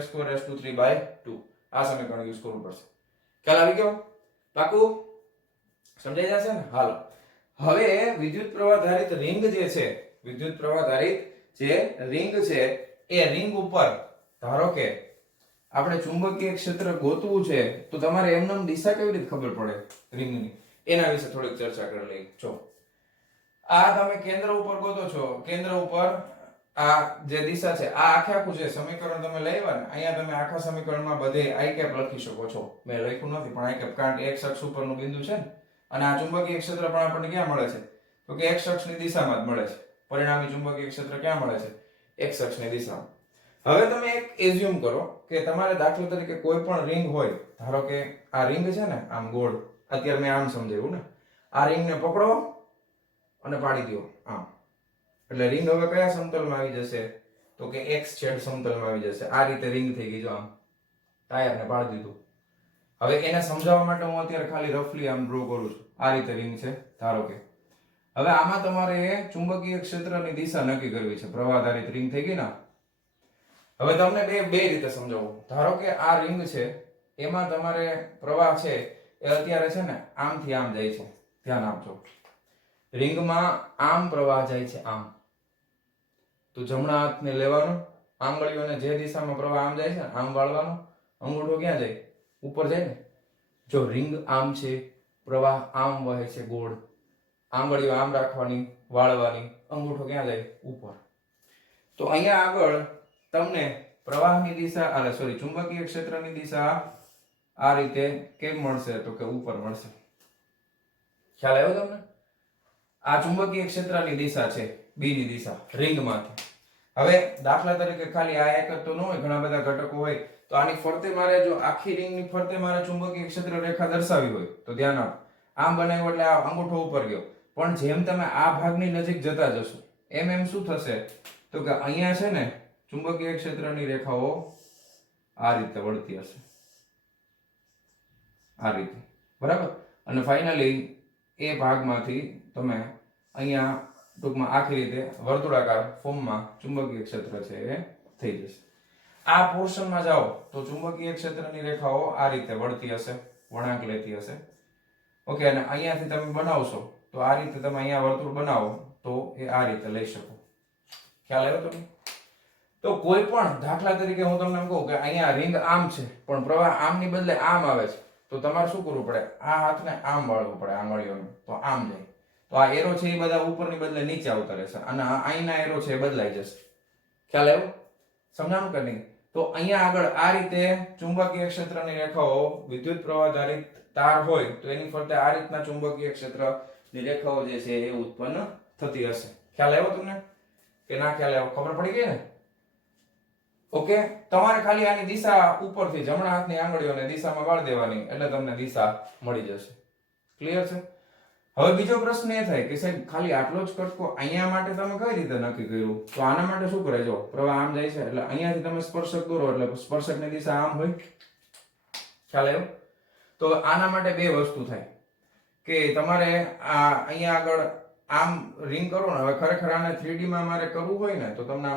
x²⁵3/2. આ સમીકરણ યુઝ કરવું પડશે. ખ્યાલ આવી ગયો? પાકું સમજાઈ જશે ને? હાલો હવે વિદ્યુત પ્રવાહ ધારિત રિંગ જે છે, વિદ્યુત પ્રવાહ ધારિત જે રિંગ છે એ રિંગ ઉપર ધારો કે આપણે ચુંબકીય ક્ષેત્ર ગોતવું છે, તો તમારે એમનેમ દિશા કેવી રીતે ખબર પડે રિંગની, એના વિશે થોડીક ચર્ચા કરી લઈએ. જો આ તમે કેન્દ્ર ઉપર ગોતો છો, કેન્દ્ર ઉપર આ જે દિશા છે આ આખે આખું જે સમીકરણ તમે લેવા ને અહીંયા તમે આખા સમીકરણમાં બધે આઈ કેપ લખી શકો છો. મેં લખ્યું નથી પણ આઈ કેપ, કારણ કે x અક્ષ ઉપરનું બિંદુ છે ને, અને આ ચુંબકીય ક્ષેત્ર પણ આપણને ક્યાં મળે છે? તો કે x અક્ષની દિશામાં જ મળે છે. પરિણામી ચુંબકીય ક્ષેત્ર ક્યાં મળે છે? x અક્ષની દિશામાં. હવે તમે એક એઝ્યુમ કરો કે તમારે દાખલા તરીકે કોઈ પણ રિંગ હોય, ધારો કે આ રિંગ છે ને આમ ગોળ, અત્યારે મેં આમ સમજાવ્યું ને, આ રિંગને પકડો અને પાડી દો આમ, એટલે રિંગ હવે કયા સમતલમાં આવી જશે? તો કે x છેદ સમતલમાં આવી જશે. આ રીતે રિંગ થઈ ગઈ, જો આમ ટાયરને પાડી દીધું. હવે એને સમજાવવા માટે હું અત્યારે ખાલી રફલી આમ ડ્રો કરું છું. આ રીતે રિંગ છે ધારો કે. હવે આમાં તમારે ચુંબકીય ક્ષેત્રની દિશા નક્કી કરવી છે. પ્રવાહ આધારિત રિંગ થઈ ગઈ ને. હવે તમને બે રીતે સમજાવું. ધારો કે આ રિંગ છે, એમાં તમારે પ્રવાહ છે એ અત્યારે છે ને આમથી આમ જાય છે. ધ્યાન આપજો, રિંગમાં આમ પ્રવાહ જાય છે, આમ. તો જમણા હાથને લેવાનું, આંગળીઓને જે દિશામાં પ્રવાહ આમ જાય છે આમ વાળવાનો, અંગૂઠો ક્યાં જાય? ઉપર જાય ને. જો રિંગ આમ છે, પ્રવાહ આમ વહે છે ગોળ, આંગળીઓ આમ રાખવાની, વાળવાની, અંગૂઠો ક્યાં જાય? ઉપર. તો અહીંયા આગળ તમને પ્રવાહની દિશા ચુંબકીય ક્ષેત્રની દિશા આ રીતે કેમ મળશે? તો કે ઉપર મળશે. ખ્યાલ આવ્યો તમને? આ ચુંબકીય ક્ષેત્રની દિશા છે, બી ની દિશા રિંગમાંથી. હવે દાખલા તરીકે ખાલી આ એક જ તો ન હોય, ઘણા બધા ઘટકો હોય. તો આની ફરતે મારે, જો આખી રિંગની ફરતે મારે ચુંબકીય ક્ષેત્ર રેખા દર્શાવી હોય તો ધ્યાન આપો, આમ બનાવ્યું એટલે આ અંગૂઠો ઉપર ગયો. પણ જેમ તમે આ ભાગની નજીક જતા જશો એમ શું થશે? તો કે અહીંયા છે ને ચુંબકીય ક્ષેત્રની રેખાઓ આ રીતે વળતી હશે, આ રીતે, બરાબર. અને ફાઇનલી એ ભાગમાંથી તમે અહીંયા ટૂંકમાં આખી રીતે વર્તુળાકાર ફોર્મમાં ચુંબકીય ક્ષેત્ર છે એ થઈ જશે. આ પોર્શનમાં જાઓ તો ચુંબકીય ક્ષેત્રની રેખાઓ આ રીતે વળતી હશે, વળાંક લેતી હશે. ઓકે, અને અહીંયાથી તમે બનાવશો તો આ રીતે તમે અહીંયા વર્તુળ બનાવો તો એ આ રીતે લઈ શકો. ખ્યાલ આવ્યો તમને? તો કોઈ પણ દાખલા તરીકે હું તમને એમ કહું કે અહીંયા રિંગ આમ છે પણ પ્રવાહ આમની બદલે આમ આવે છે, તો તમારે શું કરવું પડે? આ હાથને આમ વાળવું પડે, આંગળીઓને, તો આમ જાય. તો આ એરો છે એ બધા ઉપરની બદલે નીચે આવતા રહેશે, અને અહીંના એરો છે એ બદલાઈ જશે. ખ્યાલ આવ્યો? સમજાણું કે નહીં? તો અહીંયા આગળ આ રીતે ચુંબકીય ક્ષેત્રની રેખાઓ, વિદ્યુત પ્રવાહ આધારિત તાર હોય તો એની ફરતે આ રીતના ચુંબકીય ક્ષેત્રની રેખાઓ જે છે એ ઉત્પન્ન થતી હશે. ખ્યાલ આવ્યો તમને કે ના ખ્યાલ આવ્યો? ખબર પડી ગઈ ને? ઓકે, તમારે ખાલી આની દિશા ઉપરથી જમણા હાથની આંગળીઓને દિશામાં વાળ દેવાની એટલે તમને દિશા મળી જશે. ક્લિયર છે? હવે બીજો પ્રશ્ન એ થાય કે સાહેબ ખાલી આટલો જ કટકો અહીંયા માટે તમે કઈ રીતે નક્કી કર્યું? તો આના માટે શું કરે? જો પ્રવાહ આમ જાય છે એટલે અહીંયાથી તમે સ્પર્શક દોરો એટલે સ્પર્શકની દિશા આમ હોય. ખ્યાલ આવ્યો? તો આના માટે બે વસ્તુ થાય કે તમારે આ અહીંયા આગળ આમ રિંગ કરો ને. હવે ખરેખર આને 3D માં મારે કરવું હોય ને તો તમને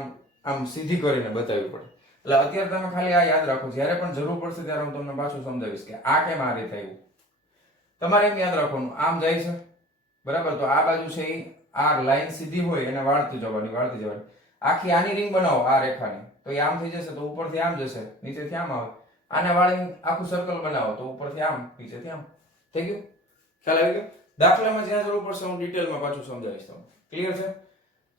આમ સીધી કરીને બતાવવી પડે. એટલે અત્યારે તમે ખાલી આ યાદ રાખો, જ્યારે પણ જરૂર પડશે ત્યારે હું તમને પાછું સમજાવીશ કે આ કેમ આ રીતે આવ્યું. તમારે એમ યાદ રાખવાનું, આમ જાય છે, બરાબર. તો આ બાજુ છે એ આ લાઈન સીધી હોય એને વાળતી જવાની. આખી આની રિંગ બનાવો આ રેખાની, તો એ આમ થઈ જશે તો ઉપરથી આમ જશે, નીચેથી આમ આવે. આને વાળીને આખું સર્કલ બનાવો તો ઉપરથી આમ, નીચેથી આમ. થઈ ગયું? ખ્યાલ આવી ગયો? દાખલામાં જ્યાં જરૂર પડશે હું ડિટેલમાં પાછું સમજાવીશ તમને. ક્લિયર છે?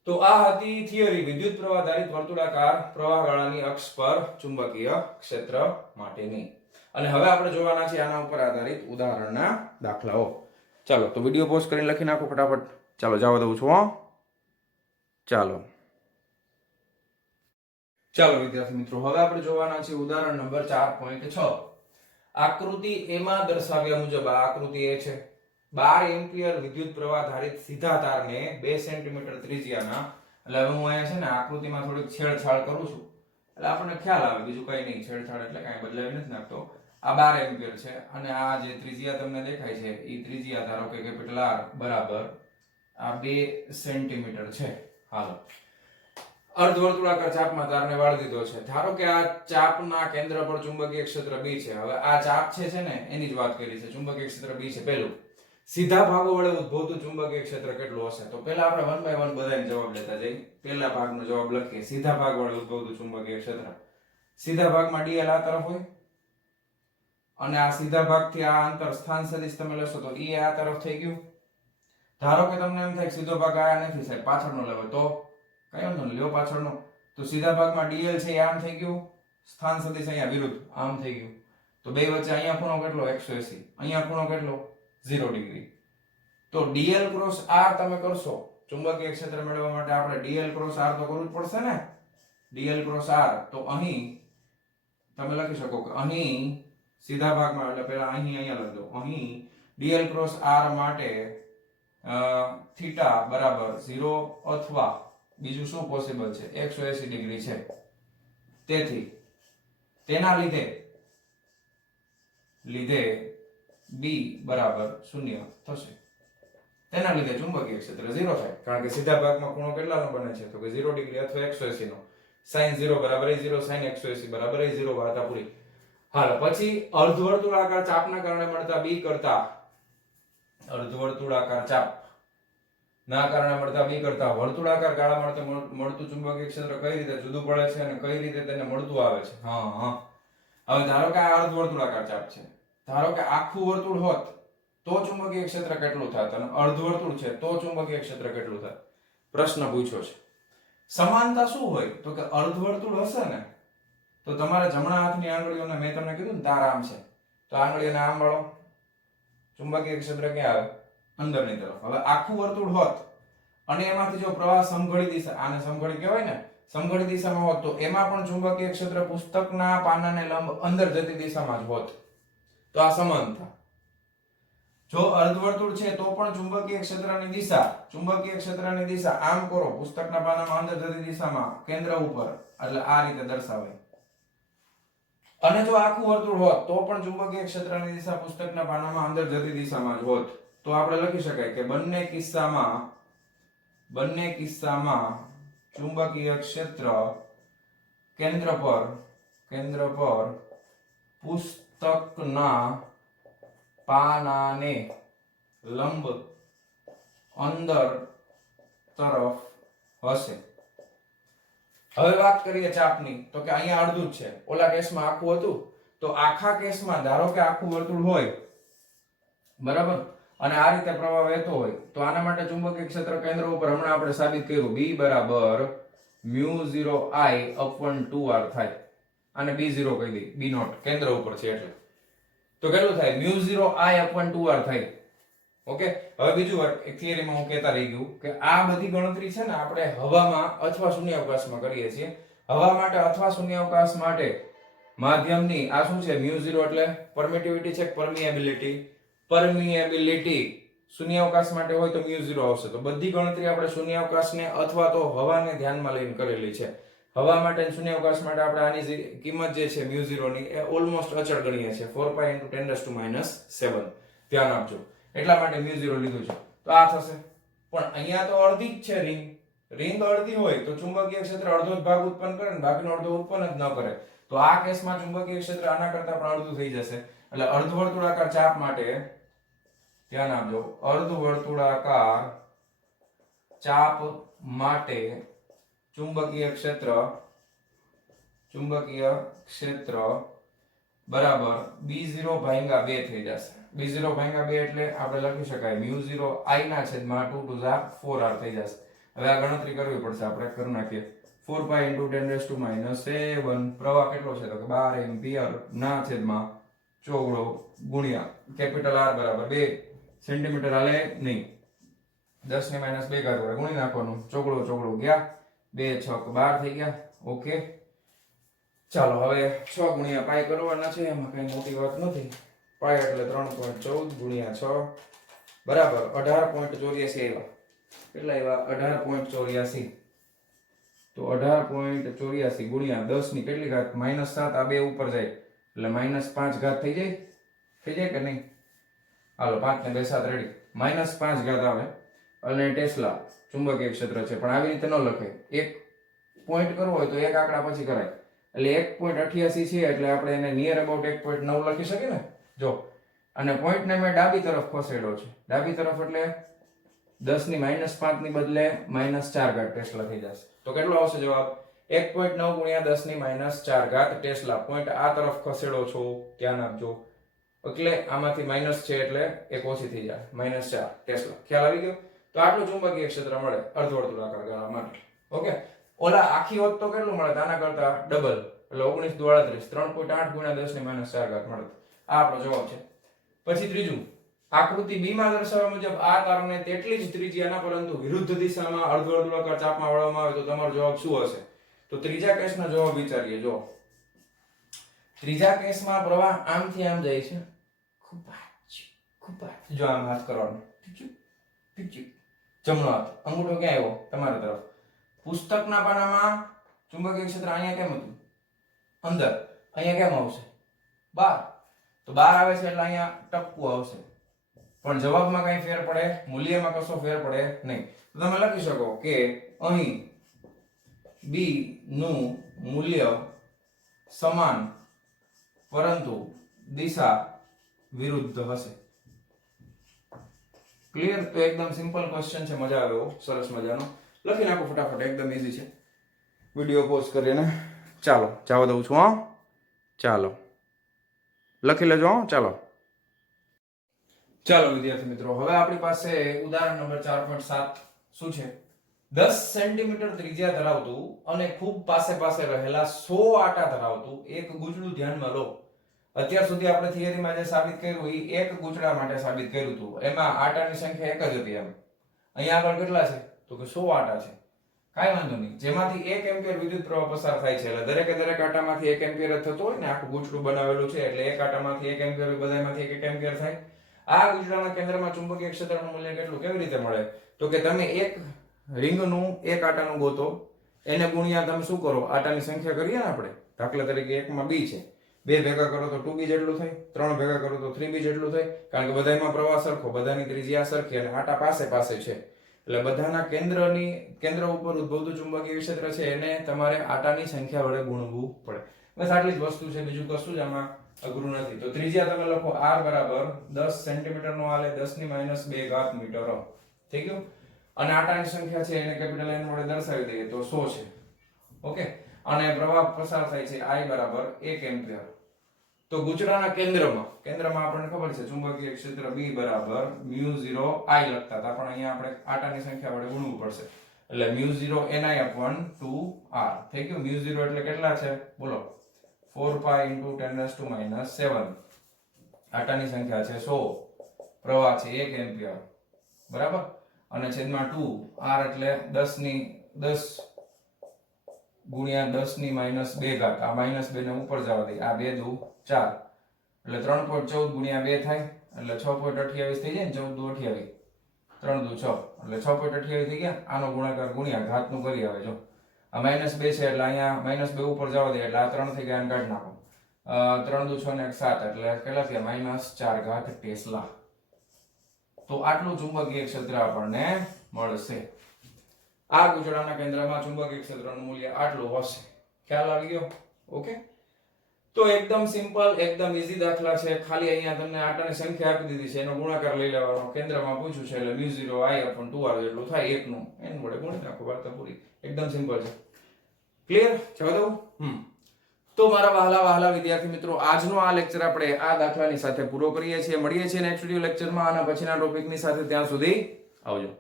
તો આ હતી થિયરી વિદ્યુત પ્રવાહ આધારિત વર્તુળાકાર પ્રવાહગાળાની અક્ષ પર ચુંબકીય ક્ષેત્ર માટેની. અને હવે આપણે જોવાના છે આના ઉપર આધારિત ઉદાહરણના દાખલાઓ. ચાલો તો વિડીયો પોઝ કરીને લખી નાખો ફટાફટ. ચાલો જવા દઉં છું હો. ચાલો વિદ્યાર્થી મિત્રો, હવે આપણે જોવાના છે ઉદાહરણ નંબર 4.6. આકૃતિ એમાં દર્શાવ્યા મુજબ, આ આકૃતિ એ છે 12 એમ્પિયર વિદ્યુત પ્રવાહ ધારિત સીધા તારને 2 સેન્ટીમીટર ત્રિજ્યાના, એટલે હવે હું અહીંયા છે ને આકૃતિમાં થોડીક છેડછાડ કરું છું એટલે આપણને ખ્યાલ આવે, બીજું કઈ નહીં. છેડછાડ એટલે કઈ બદલાવી નથી નાખતો. આ 12 એમ્પિયર છે અને આ જે ત્રિજ્યા તમને દેખાય છે એ ત્રિજ્યા ધારો કે કેપિટલ R બરાબર આ 2 સેન્ટીમીટર છે. હાલો, અર્ધવર્તુળાકાર ચાપમાં તારને વાળી દીધો છે. ધારો કે આ ચાપના કેન્દ્ર પર ચુંબકીય ક્ષેત્ર B છે. હવે આ ચાપ છે ને એની જ વાત કરી છે. ચુંબકીય ક્ષેત્ર B છે પહેલું. સીધા ભાગો વડે ઉદ્ભવતું ચુંબકીય ક્ષેત્ર કેટલું હશે? તો પહેલા આપણે 1 બાય 1 બધાને જવાબ લેતા જઈએ. પહેલા ભાગનો જવાબ લખીએ. સીધા ભાગ વડે ઉદ્ભવતું ચુંબકીય ક્ષેત્ર. સીધા ભાગમાં dl આ તરફ હોય અને આ સીધા ભાગથી આ અંતર સ્થાન સદિશ તમે લેશો તો E આ તરફ થઈ ગયું. ધારો કે તમને એમ થાય સીધો ભાગ આ નથી સાહેબ, પાછળનો લેવો, તો કઈ વાંધો નહીં, લ્યો પાછળનો. તો સીધા ભાગમાં dl છે એ આમ થઈ ગયું, સ્થાન સદિશ અહીંયા વિરુદ્ધ આમ થઈ ગયું. તો બે વચ્ચે અહીંયા ખૂણો કેટલો 180, અહીંયા ખૂણો કેટલો 0 ડિગ્રી. તો dl ક્રોસ r તમે કરશો ચુંબકીય ક્ષેત્ર મેળવવા માટે આપણે dl ક્રોસ r તો કરવું જ પડશે ને. dl ક્રોસ r તો અહીં તમે લખી શકો કે અહીં સીધા ભાગમાં એટલે પહેલા અહીંયા લખજો. અહીં dl ક્રોસ r માટે થીટા બરાબર 0 અથવા બીજું શું પોસિબલ છે 180 ડિગ્રી છે. તેથી તેના લીધે b બરાબર 0 થશે. તેના લીધે ચુંબકીય ક્ષેત્ર 0 થાય, કારણ કે સીધા ભાગમાં ખૂણો કેટલાનો બને છે તો કે 0 ડિગ્રી અથવા 180 નો. sin 0 બરાબર 0, sin 180 બરાબર 0. વાર્તા પૂરી. હાલ પછી અર્ધવર્તુળાકાર ચાપના કારણે મળતા b કરતા અર્ધવર્તુળાકાર ચાપ ના કારણે મળતા b કરતા વર્તુળાકાર ગાળા માટે મળતું ચુંબકીય ક્ષેત્ર કઈ રીતે જુદું પડે છે અને કઈ રીતે તેને મળતું આવે છે. હવે ધારો કે આ અર્ધવર્તુળાકાર ચાપ છે, ધારો કે આખું વર્તુળ હોત તો ચુંબકીય ક્ષેત્ર કેટલું થાત અને અર્ધવર્તુળ છે તો ચુંબકીય ક્ષેત્ર કેટલું થાત. પ્રશ્ન પૂછ્યો છે. સમાનતા શું હોય તો કે અર્ધવર્તુળ હશે ને તો તમારા જમણા હાથની આંગળીઓને મેં તમને કીધું ને તાર આમ છે તો આંગળીઓને આમ વાળો, ચુંબકીય ક્ષેત્ર ક્યાં આવે અંદરની તરફ. હવે આખું વર્તુળ હોત અને એમાંથી જો પ્રવાહ સમઘડી દિશા, આને સમઘડી કહેવાય ને, સમઘડી દિશામાં હોત તો એમાં પણ ચુંબકીય ક્ષેત્ર પુસ્તકના પાનાને લંબ અંદર જતી દિશામાં જ હોત. તો આ સમાનતા. જો અર્ધવર્તુળ છે તો પણ ચુંબકીય ક્ષેત્રની દિશા આમ કરો, પુસ્તકના પાનામાં અંદર જતી દિશામાં કેન્દ્ર ઉપર, એટલે આ રીતે દર્શાવાય. અને જો આખું વર્તુળ હોત તો પણ ચુંબકીય ક્ષેત્રની દિશા પુસ્તકના પાનામાં અંદર જતી દિશામાં જ હોત. તો આપણે લખી શકાય કે બંને કિસ્સામાં ચુંબકીય ક્ષેત્ર કેન્દ્ર પર પુસ્તકના પાનાને લંબ અંદર તરફ હશે. હવે વાત કરીએ ચાપની તો કે અહીંયા અડધું જ છે, ઓલા કેસમાં આખું હતું. તો આખા કેસમાં ધારો કે આખું વર્તુળ હોય બરાબર અને આ રીતે પ્રવાહ વહેતો હોય તો આના માટે ચુંબકીય ક્ષેત્ર કેન્દ્ર ઉપર હમણાં આપણે સાબિત કર્યું b બરાબર μ0I/2r થાય. આને b0 કહી દઈ, b નોટ કેન્દ્ર ઉપર છે એટલે. તો કેટલું થાય μ0I/2r થાય. ઓકે. હવે બીજું એક થિયરીમાં હું કહેતા રહી ગયું કે આ બધી ગણતરી છે ને આપણે હવામાં અથવા શૂન્યાવકાશમાં કરીએ છીએ. હવા માટે અથવા શૂન્યાવકાશ માટે માધ્યમની આ શું છે μ0 એટલે પરમિટિવિટી છે, પરમિએબિલિટી શૂન્યાવકાશ માટે હોય તો μ0 આવશે. તો બધી ગણતરી આપણે શૂન્યાવકાશને અથવા તો હવાને ધ્યાનમાં લઈને કરેલી છે. હવા માટે અને શૂન્યાવકાશ માટે આપણે આની જે કિંમત જે છે μ0 ની એ ઓલમોસ્ટ અચળ ગણીએ છીએ 4π × 10⁻⁷. ધ્યાન આપજો, એટલા માટે μ0 લીધું છે. તો આ થશે. પણ અહીંયા તો અડધી જ છે રિંગ અડધી હોય તો ચુંબકીય ક્ષેત્ર અડધો જ ભાગ ઉત્પન્ન કરે ને બાકીનો અડધો ઉત્પન્ન જ ન કરે. તો આ કેસમાં ચુંબકીય ક્ષેત્ર આના કરતા પણ અડધું થઈ જશે. એટલે અર્ધવર્તુળાકાર ચાપ માટે ધ્યાન આપજો, અર્ધવર્તુળાકાર ચાપ માટે ચુંબકીય ક્ષેત્ર બરાબર b0/2 થઈ જશે. b0/2 એટલે આપણે લખી શકાય μ0I/2 થઈ જશે. હવે આ ગણતરી કરવી પડશે, આપણે કરી નાખીએ. 4π × 10⁻⁷. પ્રવાહ કેટલો છે તો કે 12 એમ્પિયર ના છેદમાં ચોગડો ગુણ્યા કેપિટલ R બરાબર 2 સેન્ટીમીટર હાલે નહીં, 10⁻2 વડે ગુણી નાખવાનું. ચોગડો ગયા, 2 × 6 = 12 થઈ ગયા. ઓકે. ચાલો હવે 6 ગુણ્યા પાઈ કરવાના છે, એમાં કઈ મોટી વાત નથી. પાઈ એટલે 3.14 × 6 બરાબર 18.84 આવ્યા. કેટલા આવ્યા 18.84. તો 18.84 ગુણ્યા 10 ની કેટલી ઘાત -7, આ બે ઉપર જાય એટલે -5 ઘાત થઈ જાય કે નહીં? હાલો 5 ને 2 7 રેડી, -5 ઘાત આવે. અને ટેસ્લા ચુંબકીય ક્ષેત્ર છે પણ આવી રીતે ન લખે. એક પોઈન્ટ કરવો હોય તો એક આંકડા પછી કરાય. એટલે 1.88 છે એટલે આપણે એને નિયર અબાઉટ 1.9 લખી શકીએ ને. જો અને પોઈન્ટ ને મેં ડાબી તરફ ખસેડ્યો છે, ડાબી તરફ એટલે 10 ની -5 ની બદલે -4 ઘાત ટેસ્લા થઈ જશે. તો કેટલો આવશે જવાબ? 1.9 × 10 ની -4 ઘાત ટેસ્લા. પોઈન્ટ આ તરફ ખસેડો છો, ધ્યાન આપજો. એટલે આમાંથી માઈનસ છે એટલે એક ઓછી થઈ જાય, -4 ટેસ્લા. ખ્યાલ આવી ગયો? તો આટલું ચુંબકીય ક્ષેત્ર મળે અર્ધવર્તુળાકાર ગાળા માટે. ઓકે, ઓલા આખી હોત તો કેટલું મળે આના કરતા ડબલ, એટલે 19 દુ 38, 3.8 ગુણ્યા 10 ની -4 ઘાત મળે. આ આપણો જવાબ છે. પછી ત્રીજું, આકૃતિ બી માં દર્શાવ્યા મુજબ આ તારને તેટલી જ ત્રિજ્યાના પરંતુ વિરુદ્ધ દિશામાં અર્ધવર્તુળાકાર ચાપમાં વળવામાં આવે તો તમારો જવાબ શું હશે? તો ત્રીજા કેસનો જવાબ વિચારીએ. જો ત્રીજા કેસમાં પ્રવાહ આમથી આમ જાય છે, જો આમ હાથ કરવાનો, જમણો હાથ, અંગૂઠો ક્યાં આવ્યો? તમારી તરફ. પુસ્તકના પાનામાં ચુંબકીય ક્ષેત્ર અહીંયા કેમ હતું? અંદર. અહીંયા કેમ આવશે? બહાર. તો બહાર આવે છે એટલે અહીંયા ટપકું આવશે, પણ જવાબમાં કઈ ફેર પડે? મૂલ્યમાં કશો ફેર પડે નહીં. તો તમે લખી શકો કે અહીં b નું મૂલ્ય સમાન પરંતુ દિશા વિરુદ્ધ હશે. ક્લિયર? તો એકદમ સિમ્પલ ક્વેશ્ચન છે, મજા આવે એવો, સરસ મજાનો. લખી નાખો ફટાફટ, એકદમ ઈઝી છે. વિડિયો પોઝ કરીને ચાલો જવા દઉં છું. હા, ચાલો લખી લેજો. હા, ચાલો ચાલો વિદ્યાર્થી મિત્રો, હવે આપણી પાસે ઉદાહરણ નંબર 4.7 શું છે? 10 સેન્ટીમીટર ત્રિજ્યા ધરાવતું અને ખૂબ પાસે પાસે રહેલા 100 આટા ધરાવતું એક ગૂંચળું ધ્યાનમાં લો. અત્યાર સુધી આપણે થિયરીમાં જે સાબિત કર્યું એ એક ગૂંચળા માટે સાબિત કર્યું હતું. એમાં આટાની સંખ્યા એક જ હતી. એમ અહીંયા આગળ કેટલા છે? તો કે 100 આટા છે. કાંઈ વાંધો નહીં, જેમાંથી 1 એમ્પિયર વિદ્યુત પ્રવાહ પસાર થાય છે. એટલે દરેકે દરેક આટામાંથી 1 એમ્પિયર જ થતો હોય ને, આખું ગૂંચળું બનાવેલું છે એટલે એક આટામાંથી 1 એમ્પિયર, બધામાંથી 1 એમ્પિયર થાય. આ ગૂંચળાના કેન્દ્રમાં ચુંબકીય ક્ષેત્રનું મૂલ્ય કેટલું? કેવી રીતે મળે? તો કે તમે એક રિંગનું એક આટાનું ગોતો, એને ગુણ્યા તમે શું કરો? આટાની સંખ્યા કરીએ ને આપણે. દાખલા તરીકે એકમાં b છે, 2 ભેગા કરો તો 2b જેટલું થાય, 3 ભેગા કરો તો 3b જેટલું થાય, કારણ કે બધામાં પ્રવાહ સરખો, બધાની ત્રિજ્યા સરખી અને આટા પાસે પાસે છે. એટલે બધાના કેન્દ્ર ઉપર ઉદ્ભવતું ચુંબકીય ક્ષેત્ર છે એને તમારે આટાની સંખ્યા વડે ગુણવું પડે. બસ આટલી જ વસ્તુ છે, બીજું કશું જ આમાં અઘરું નથી. તો ત્રિજ્યા તમે લખો r બરાબર 10 સેન્ટીમીટર નો આલે 10 ની -2 ઘાત મીટર. થઈ ગયું? અને આટાની સંખ્યા છે એને કેપિટલ N વડે દર્શાવી દઈએ તો 100 છે. ઓકે, અને પ્રવાહ પસાર થાય છે I બરાબર 1 એમ્પિયર. તો ગૂંચળાના કેન્દ્રમાં આપણને ખબર છે ચુંબકીય ક્ષેત્ર B બરાબર μ0 I લખતા હતા, પણ અહીંયા આપણે આટાની સંખ્યા વડે ગુણવું પડશે. એટલે μ0 ni/2r થઈ ગયું. μ0 એટલે કેટલા છે? બોલો, 4 pi × 10⁻⁷. આટાની સંખ્યા છે 100, પ્રવાહ છે 1 એમ્પિયર, બરાબર, અને છેદમાં 2, r એટલે 10 ગુણ્યા 10 ની -2 ઘાત. આ -2 ને ઉપર જવા દે, આ 2 દુ 4 એટલે 3.14 ગુણ્યા 2 થાય એટલે 6.28 થઈ જાય ને. 14 દુ 28, 3 દુ 6 એટલે 6.28 થઈ ગયા. આનો ગુણાકાર ગુણ્યા ઘાતનું કરી આવે. જો આ -2 છે એટલે અહીંયા -2 ઉપર જવા દે એટલે આ 3 થઈ ગયા, કાઢી નાખો. 3 દુ 6 ને 7 એટલે કેટલા થયા? -4 ઘાત ટેસ્લા. તો આટલું ચુંબકીય ક્ષેત્ર આપણને મળશે. આ ગૂંચળાના કેન્દ્રમાં ચુંબકીય ક્ષેત્રનું મૂલ્ય આટલું હશે. ખ્યાલ આવી ગયો? ઓકે, તો એકદમ સિમ્પલ, એકદમ ઈઝી દાખલા છે. ખાલી અહીંયા તમને આટાની સંખ્યા આપી દીધી છે, એનો ગુણાકાર લઈ લેવાનો. કેન્દ્રમાં પૂછ્યું છે એટલે μ0 I/2r જેટલું થાય. એકનું n વડે ગુણી નાખો, વાર્તા પૂરી. એકદમ સિમ્પલ છે. ક્લિયર? જવા દઉં? તો મારા વહાલા વિદ્યાર્થી મિત્રો, આજનો આ લેક્ચર આપણે આ દાખલાની સાથે પૂરો કરીએ છીએ. મળીએ છીએ નેક્સ્ટ વિડિયો લેક્ચરમાં આના પછીના ટોપિકની સાથે. ત્યાં સુધી આવજો.